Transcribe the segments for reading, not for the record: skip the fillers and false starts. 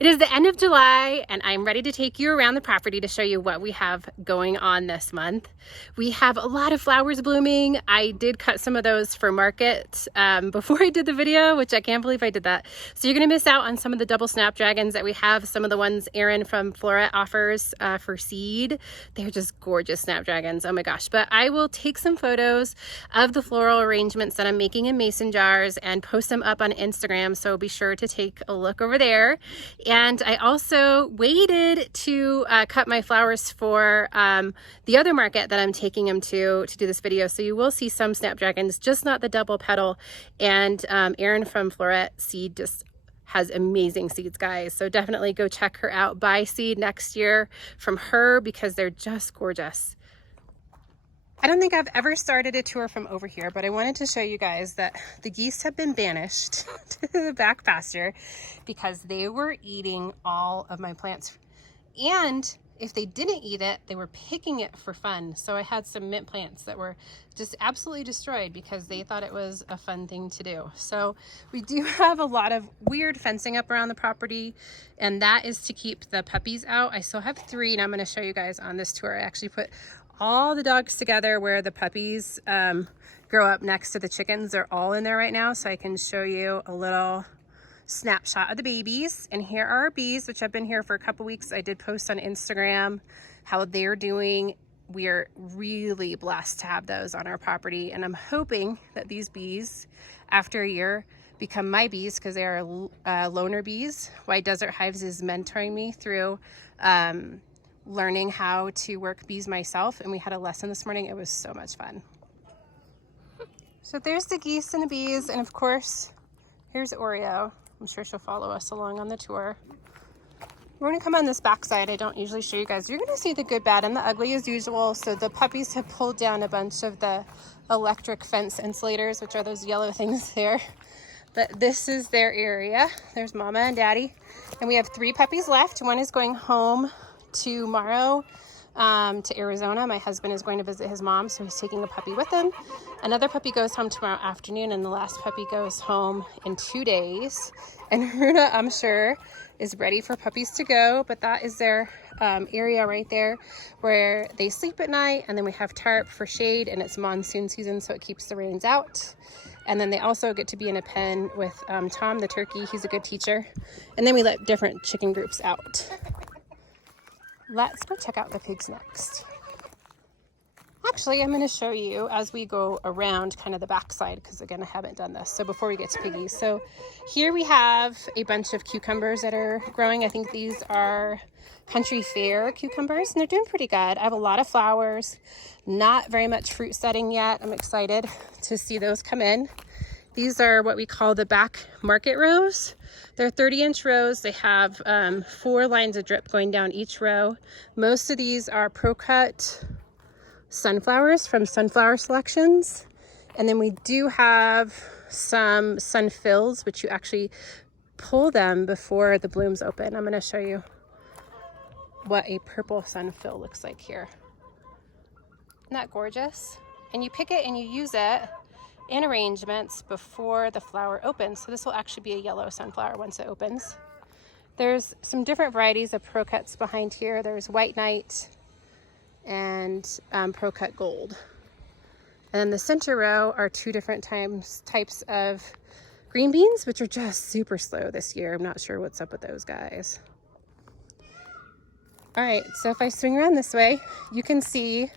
It is the end of July and I'm ready to take you around the property to show you what we have going on this month. We have a lot of flowers blooming. I did cut some of those for market before I did the video, which I can't believe I did that. So you're gonna miss out on some of the double snapdragons that we have, some of the ones Aaron from Flora offers for seed. They're just gorgeous snapdragons, oh my gosh. But I will take some photos of the floral arrangements that I'm making in mason jars and post them up on Instagram, so be sure to take a look over there. And I also waited to cut my flowers for the other market that I'm taking them to do this video. So you will see some snapdragons, just not the double petal. And Erin from Flora Seed just has amazing seeds, guys. So definitely go check her out. Buy seed next year from her because they're just gorgeous. I don't think I've ever started a tour from over here, but I wanted to show you guys that the geese have been banished to the back pasture because they were eating all of my plants. And if they didn't eat it, they were picking it for fun. So I had some mint plants that were just absolutely destroyed because they thought it was a fun thing to do. So we do have a lot of weird fencing up around the property, and that is to keep the puppies out. I still have 3, and I'm going to show you guys on this tour. I actually put all the dogs together where the puppies grow up next to the chickens. They're all in there right now, so I can show you a little snapshot of the babies. And here are our bees, which have been here for a couple weeks. I did post on Instagram how they're doing. We are really blessed to have those on our property, and I'm hoping that these bees, after a year, become my bees because they are loner bees. White Desert Hives is mentoring me through learning how to work bees myself, and we had a lesson this morning. It was so much fun. So there's the geese and the bees, and of course here's Oreo. I'm sure she'll follow us along on the tour. We're gonna come on this backside. I don't usually show you guys. You're gonna see the good, bad, and the ugly as usual. So the puppies have pulled down a bunch of the electric fence insulators, which are those yellow things there. But this is their area. There's Mama and Daddy, and we have 3 puppies left. One is going home tomorrow to Arizona. My husband is going to visit his mom, so he's taking a puppy with him. Another puppy goes home tomorrow afternoon, and the last puppy goes home in 2 days. And Runa, I'm sure, is ready for puppies to go, but that is their area right there where they sleep at night. And then we have tarp for shade, and it's monsoon season, so it keeps the rains out. And then they also get to be in a pen with Tom the turkey. He's a good teacher. And then we let different chicken groups out. Let's go check out the pigs next. Actually, I'm going to show you as we go around kind of the backside, because again, I haven't done this. So before we get to piggies, so here we have a bunch of cucumbers that are growing. I think these are Country Fair cucumbers, and they're doing pretty good. I have a lot of flowers, not very much fruit setting yet. I'm excited to see those come in. These are what we call the back market rows. They're 30-inch rows. They have 4 lines of drip going down each row. Most of these are pro-cut sunflowers from Sunflower Selections. And then we do have some sunfills, which you actually pull them before the blooms open. I'm going to show you what a purple sunfill looks like here. Isn't that gorgeous? And you pick it and you use it in arrangements before the flower opens. So this will actually be a yellow sunflower once it opens. There's some different varieties of pro-cuts behind here. There's White Knight and pro-cut gold. And then the center row are 2 different types of green beans, which are just super slow this year. I'm not sure what's up with those guys. All right, so if I swing around this way, you can see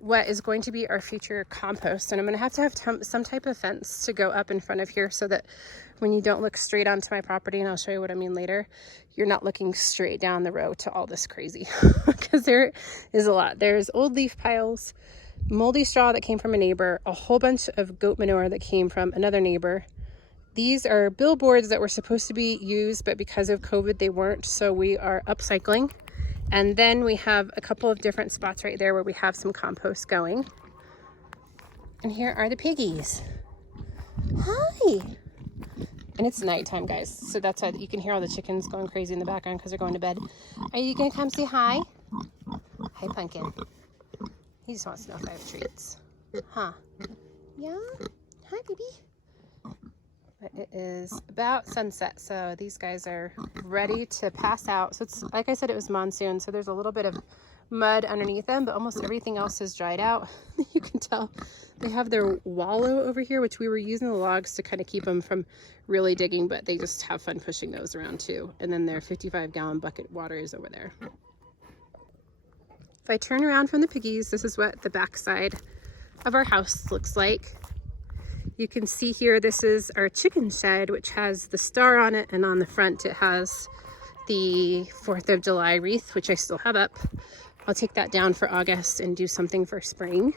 what is going to be our future compost. And I'm going to have some type of fence to go up in front of here so that when you don't look straight onto my property, and I'll show you what I mean later, you're not looking straight down the row to all this crazy because there is a lot. There's old leaf piles, moldy straw that came from a neighbor, a whole bunch of goat manure that came from another neighbor. These are billboards that were supposed to be used, but because of COVID, they weren't. So we are upcycling. And then we have a couple of different spots right there where we have some compost going. And here are the piggies. Hi. And it's nighttime, guys. So that's why you can hear all the chickens going crazy in the background because they're going to bed. Are you going to come say hi? Hi, Pumpkin. He just wants to know if I have treats. Huh? Yeah? Hi, baby. But it is about sunset, so these guys are ready to pass out. So it's, like I said, it was monsoon, so there's a little bit of mud underneath them, but almost everything else is dried out. You can tell they have their wallow over here, which we were using the logs to kind of keep them from really digging, but they just have fun pushing those around too. And then their 55-gallon bucket water is over there. If I turn around from the piggies, this is what the backside of our house looks like. You can see here, this is our chicken shed, which has the star on it, and on the front it has the 4th of July wreath, which I still have up. I'll take that down for August and do something for spring.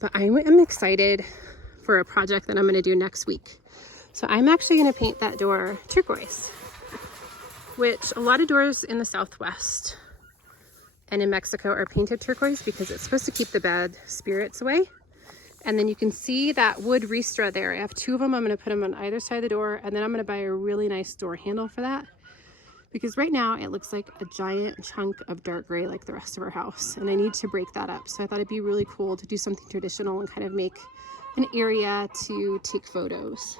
But I am excited for a project that I'm going to do next week. So I'm actually going to paint that door turquoise, which a lot of doors in the Southwest and in Mexico are painted turquoise because it's supposed to keep the bad spirits away. And then you can see that wood ristra there. I have 2 of them. I'm going to put them on either side of the door, and then I'm going to buy a really nice door handle for that, because right now it looks like a giant chunk of dark gray like the rest of our house, and I need to break that up. So I thought it'd be really cool to do something traditional and kind of make an area to take photos.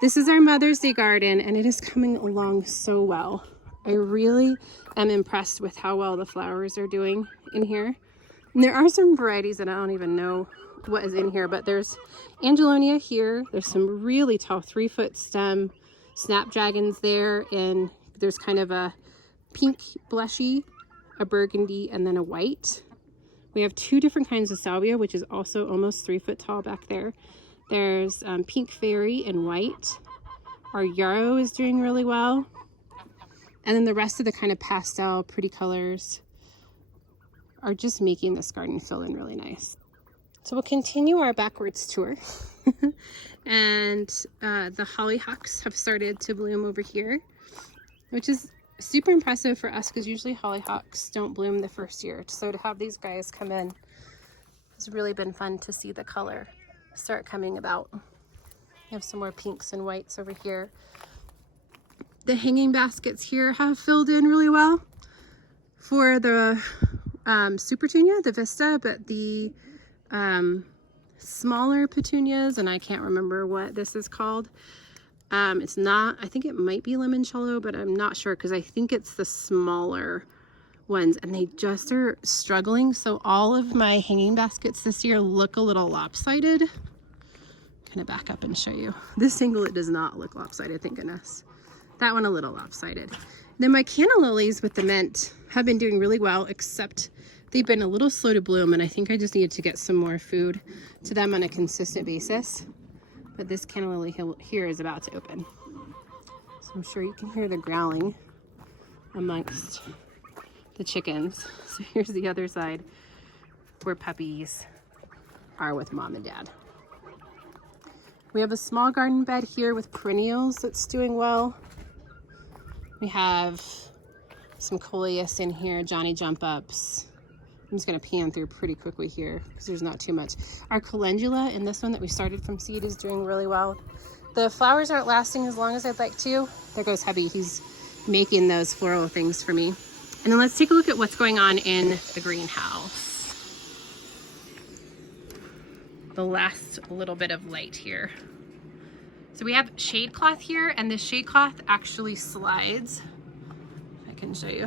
This is our Mother's Day garden, and it is coming along so well. I really am impressed with how well the flowers are doing in here. And there are some varieties that I don't even know what is in here, but there's Angelonia here. There's some really tall 3-foot stem snapdragons there, and there's kind of a pink blushy, a burgundy, and then a white. We have 2 different kinds of salvia, which is also almost 3 foot tall back there. There's pink fairy and white. Our yarrow is doing really well. And then the rest of the kind of pastel pretty colors are just making this garden feel in really nice. So we'll continue our backwards tour. And the hollyhocks have started to bloom over here, which is super impressive for us because usually hollyhocks don't bloom the first year. So to have these guys come in has really been fun to see the color start coming about. We have some more pinks and whites over here. The hanging baskets here have filled in really well for the super petunia, the Vista, but the smaller petunias, and I can't remember what this is called. It's not, I think it might be limoncello, but I'm not sure because I think it's the smaller ones, and they just are struggling. So all of my hanging baskets this year look a little lopsided. Kind of back up and show you. This angle, it does not look lopsided, thank goodness. That one a little lopsided. Then my canna lilies with the mint have been doing really well, except they've been a little slow to bloom, and I think I just needed to get some more food to them on a consistent basis. But this canna lily here is about to open. So I'm sure you can hear the growling amongst the chickens. So here's the other side where puppies are with mom and dad. We have a small garden bed here with perennials that's doing well. We have some coleus in here, Johnny jump ups. I'm just gonna pan through pretty quickly here because there's not too much. Our calendula in this one that we started from seed is doing really well. The flowers aren't lasting as long as I'd like to. There goes hubby, he's making those floral things for me. And then let's take a look at what's going on in the greenhouse. The last little bit of light here. So we have shade cloth here, and this shade cloth actually slides. If I can show you.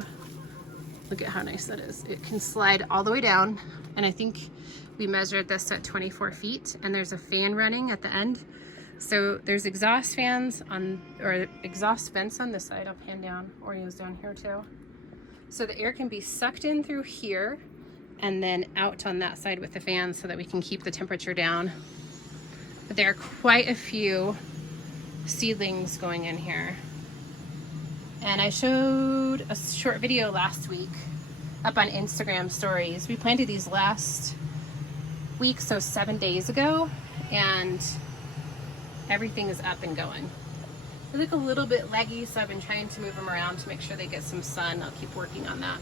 Look at how nice that is. It can slide all the way down, and I think we measured this at 24 feet, and there's a fan running at the end. So there's exhaust fans on, or exhaust vents on this side. I'll pan down, Oreo's down here too. So the air can be sucked in through here and then out on that side with the fan so that we can keep the temperature down. But there are quite a few seedlings going in here. And I showed a short video last week up on Instagram stories. We planted these last week, so 7 days ago, and everything is up and going. They look a little bit leggy, so I've been trying to move them around to make sure they get some sun. I'll keep working on that.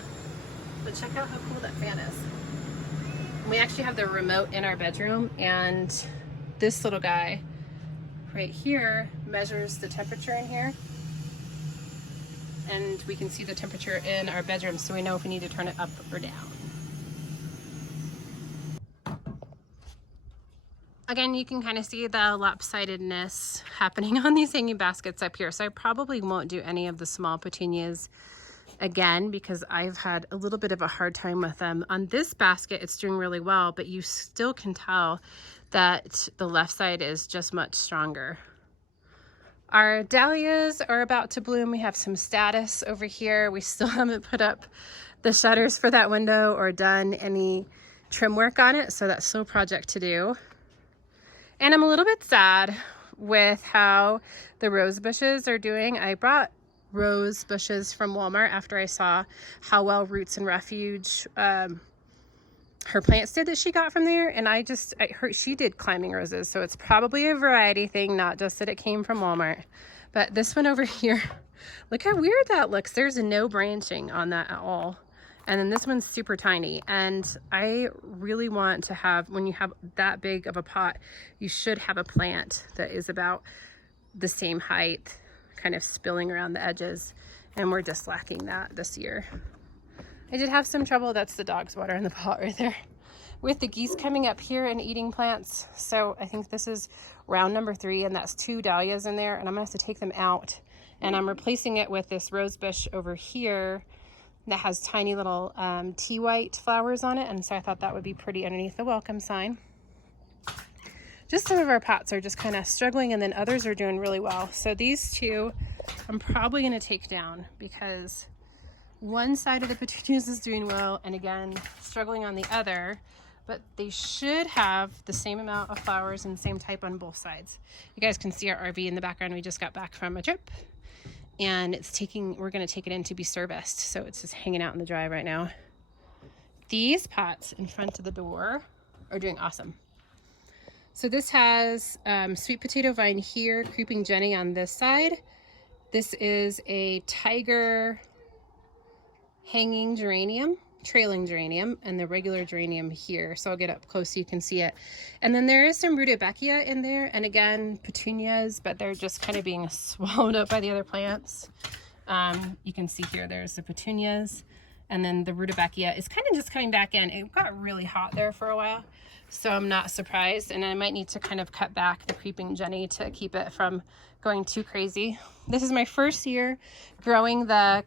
But check out how cool that fan is. We actually have the remote in our bedroom, and this little guy right here measures the temperature in here. And we can see the temperature in our bedroom, so we know if we need to turn it up or down. Again, you can kind of see the lopsidedness happening on these hanging baskets up here. So I probably won't do any of the small petunias again because I've had a little bit of a hard time with them. On this basket, it's doing really well, but you still can tell that the left side is just much stronger. Our dahlias are about to bloom. We have some status over here. We still haven't put up the shutters for that window or done any trim work on it, so that's still a project to do. And I'm a little bit sad with how the rose bushes are doing. I brought rose bushes from Walmart after I saw how well Roots and Refuge, her plants did that she got from there. And I heard she did climbing roses. So it's probably a variety thing, not just that it came from Walmart. But this one over here, look how weird that looks. There's no branching on that at all. And then this one's super tiny, and I really want to have, when you have that big of a pot, you should have a plant that is about the same height, kind of spilling around the edges, and we're just lacking that this year. I did have some trouble, that's the dog's water in the pot right there, with the geese coming up here and eating plants. So I think this is round number 3, and that's 2 dahlias in there, and I'm gonna have to take them out, and I'm replacing it with this rose bush over here that has tiny little tea white flowers on it, and so I thought that would be pretty underneath the welcome sign. Just some of our pots are just kind of struggling, and then others are doing really well. So these 2 I'm probably going to take down because one side of the petunias is doing well and again struggling on the other, but they should have the same amount of flowers and same type on both sides. You guys can see our RV in the background. We just got back from a trip, and we're going to take it in to be serviced. So it's just hanging out in the dry right now. These pots in front of the door are doing awesome. So this has sweet potato vine here, creeping Jenny on this side. This is a tiger hanging geranium, trailing geranium, and the regular geranium here. So I'll get up close so you can see it. And then there is some rudbeckia in there, and again petunias, but they're just kind of being swallowed up by the other plants. You can see here there's the petunias, and then the rudbeckia is kind of just coming back in. It got really hot there for a while, so I'm not surprised, and I might need to kind of cut back the creeping Jenny to keep it from going too crazy. This is my first year growing the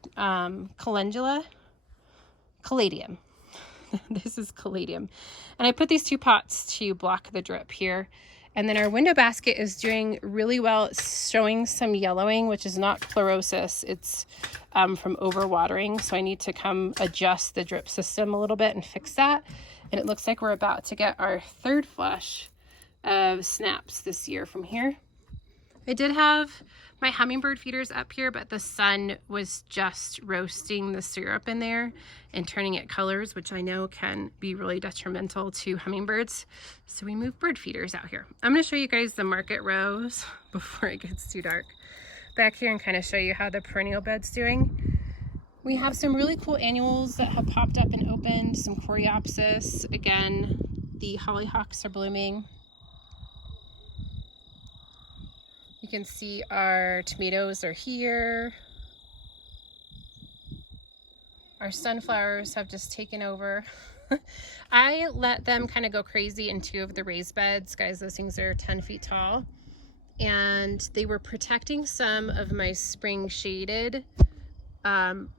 caladium. This is caladium, and I put these 2 pots to block the drip here. And then our window basket is doing really well. It's showing some yellowing, which is not chlorosis. It's from overwatering. So I need to come adjust the drip system a little bit and fix that. And it looks like we're about to get our 3rd flush of snaps this year from here. I did have my hummingbird feeders up here, but the sun was just roasting the syrup in there and turning it colors, which I know can be really detrimental to hummingbirds. So we moved bird feeders out here. I'm going to show you guys the market rows before it gets too dark back here and kind of show you how the perennial bed's doing. We have some really cool annuals that have popped up and opened, some coreopsis. Again, the hollyhocks are blooming. You can see our tomatoes are here. Our sunflowers have just taken over. I let them kind of go crazy in 2 of the raised beds. Guys, those things are 10 feet tall. And they were protecting some of my spring shaded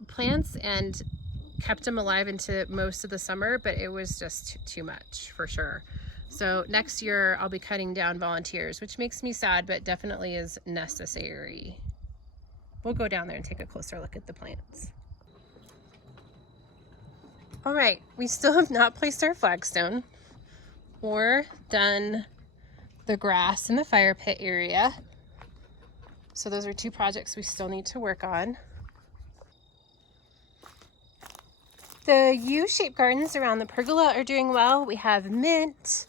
plants and kept them alive into most of the summer, but it was just too much for sure. So next year I'll be cutting down volunteers, which makes me sad, but definitely is necessary. We'll go down there and take a closer look at the plants. All right, we still have not placed our flagstone or done the grass in the fire pit area. So those are 2 projects we still need to work on. The U-shaped gardens around the pergola are doing well. We have mint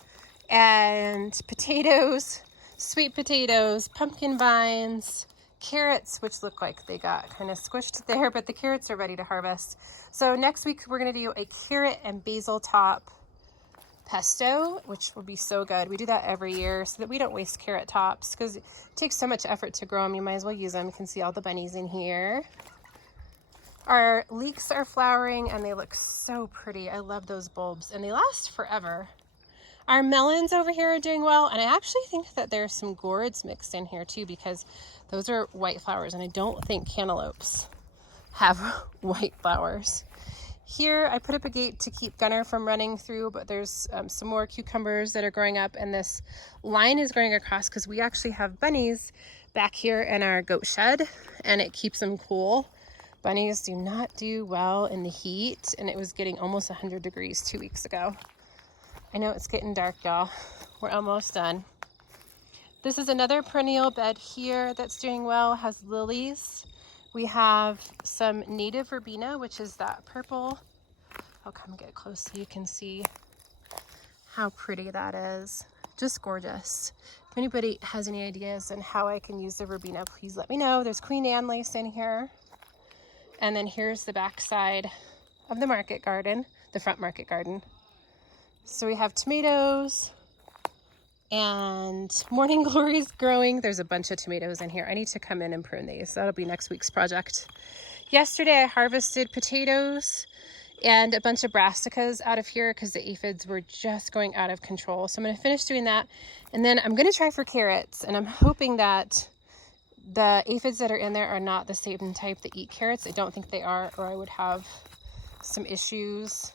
and potatoes, sweet potatoes, pumpkin vines, carrots, which look like they got kind of squished there, but the carrots are ready to harvest. So next week we're going to do a carrot and basil top pesto, which will be so good. We do that every year so that we don't waste carrot tops because it takes so much effort to grow them. You might as well use them. You can see all the bunnies in here. Our leeks are flowering and they look so pretty. I love those bulbs and they last forever. Our melons over here are doing well, and I actually think that there's some gourds mixed in here too, because those are white flowers, and I don't think cantaloupes have white flowers. Here I put up a gate to keep Gunner from running through, but there's some more cucumbers that are growing up, and this line is going across because we actually have bunnies back here in our goat shed, and it keeps them cool. Bunnies do not do well in the heat, and it was getting almost 100 degrees 2 weeks ago. I know it's getting dark, y'all. We're almost done. This is another perennial bed here that's doing well, has lilies. We have some native verbena, which is that purple. I'll come get close so you can see how pretty that is. Just gorgeous. If anybody has any ideas on how I can use the verbena, please let me know. There's Queen Anne lace in here. And then here's the back side of the market garden, the front market garden. So we have tomatoes and morning glories growing. There's a bunch of tomatoes in here. I need to come in and prune these. That'll be next week's project. Yesterday I harvested potatoes and a bunch of brassicas out of here because the aphids were just going out of control. So I'm going to finish doing that. And then I'm going to try for carrots, and I'm hoping that the aphids that are in there are not the same type that eat carrots. I don't think they are, or I would have some issues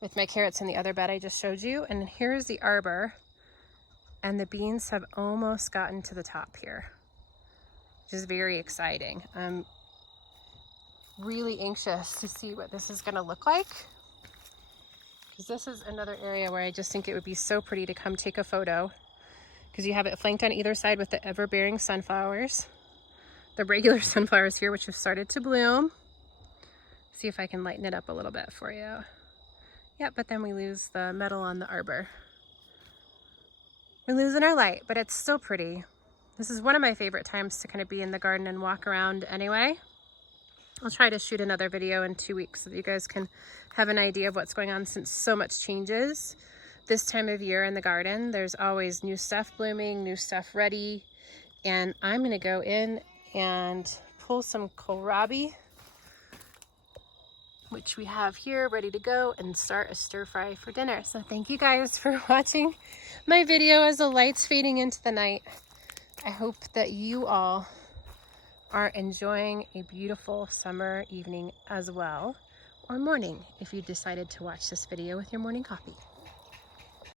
with my carrots in the other bed I just showed you. And here's the arbor, and the beans have almost gotten to the top here, which is very exciting. I'm really anxious to see what this is going to look like, because this is another area where I just think it would be so pretty to come take a photo, because you have it flanked on either side with the ever-bearing sunflowers, the regular sunflowers here, which have started to bloom. See if I can lighten it up a little bit for you. Yeah, but then we lose the metal on the arbor. We're losing our light, but it's still pretty. This is one of my favorite times to kind of be in the garden and walk around anyway. I'll try to shoot another video in 2 weeks so that you guys can have an idea of what's going on, since so much changes this time of year in the garden. There's always new stuff blooming, new stuff ready. And I'm gonna go in and pull some kohlrabi, which we have here ready to go, and start a stir fry for dinner. So thank you guys for watching my video as the light's fading into the night. I hope that you all are enjoying a beautiful summer evening as well, or morning if you decided to watch this video with your morning coffee.